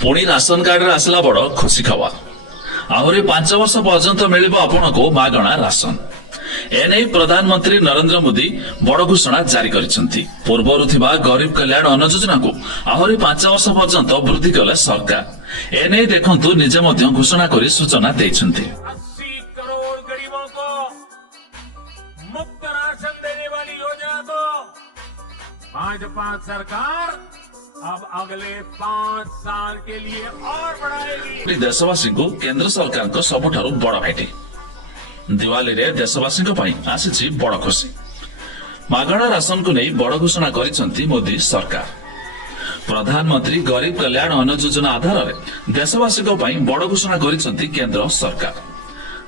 पुणी ration card रे आसला बड़ खुशी खबर आहरी 5 वर्ष पर्यंत मिलिबो आपनको मागणा राशन एने प्रधानमंत्री नरेंद्र मोदी बड़ घोषणा जारी करिसेंती। पूर्वरु थिबा गरीब कल्याण अन्न योजना को आहरी 5 वर्ष पर्यंत वृद्धि कले सरकार। एने देखंतु निजे मध्य घोषणा करी सूचना दैछंती। 80 करोड़ गरीबों को मुफ्त राशन देने वाली योजना को भाजपा सरकार अब अगले 5 साल के लिए और बढ़ाएगी। देशवासी को केंद्र सरकार को सबुठारु बड़ भेटी दिवाली रे देशवासी आसी बड़ खुशी मागणा राशन को नहीं बड़ घोषणा करिसेंती मोदी सरकार। प्रधानमंत्री गरीब कल्याण अन्न योजना आधार में देशवासी बड़ घोषणा करिसेंती केंद्र सरकार।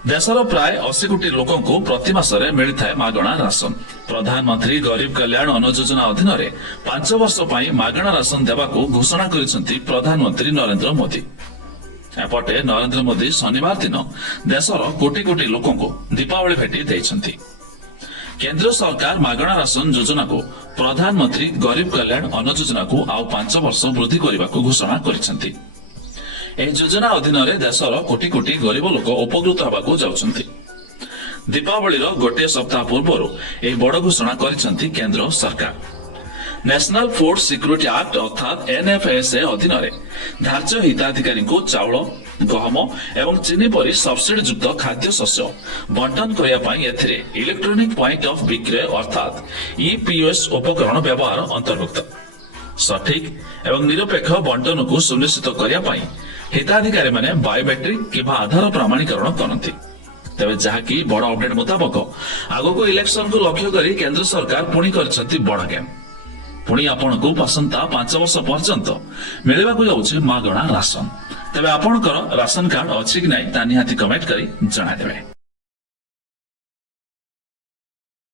देशर प्राय 80 कोटी लोक को प्रति मासरे मिलता है मागणा राशन। प्रधानमंत्री गरीब कल्याण अन्न योजना अधीन 5 वर्ष मागणा राशन देवाको घोषणा करिसेंती प्रधानमंत्री नरेंद्र मोदी। एपटे नरेंद्र मोदी शनिवार दिन देशर कोटी कोटी लोक को दीपावली भेटी देइछंती। केंद्र सरकार मागणा राशन योजना को प्रधानमंत्री गरीब कल्याण अन्न योजना को आउ 5 वर्ष वृद्धि करने घोषणा करिसेंती। एही योजना अधीन देशर कोटी कोटी गरीब लोक उपकृत होगाकू जाउछंती। दीपावली गोटे सप्ताह पूर्व एही बड़ घोषणा करिसेंती केंद्र सरकार। नेशनल फूड सिक्योरिटी एक्ट अर्थात एनएफएसए अधीन धार्य हिताधिकारी को चाउल गहम एवं चीनी परी सब्सिडी युक्त खाद्य शस्य बंटन करने इलेक्ट्रोनिक पॉइंट ऑफ विक्रय अर्थात ईपीएस उपकरण व्यवहार अंतर्भुक्त। सठिक एवं निरपेक्ष बंटन को सुनिश्चित करने हिताधिकारी माने बायोमेट्रिक कि आधार प्रमाणीकरण करती। तेज जहाँकि बड़ अपडेट मुताबक आगको इलेक्शन को लक्ष्य कर केंद्र सरकार पुणी कर बड़ गेम। पुणी आपको पसंदा 5 वर्ष पर्यंत मिलवाक जाऊँ मागणा राशन। तेज आपणकर राशन कार्ड अच्छी कि ना निहाती कमेंट कर जणादेवे।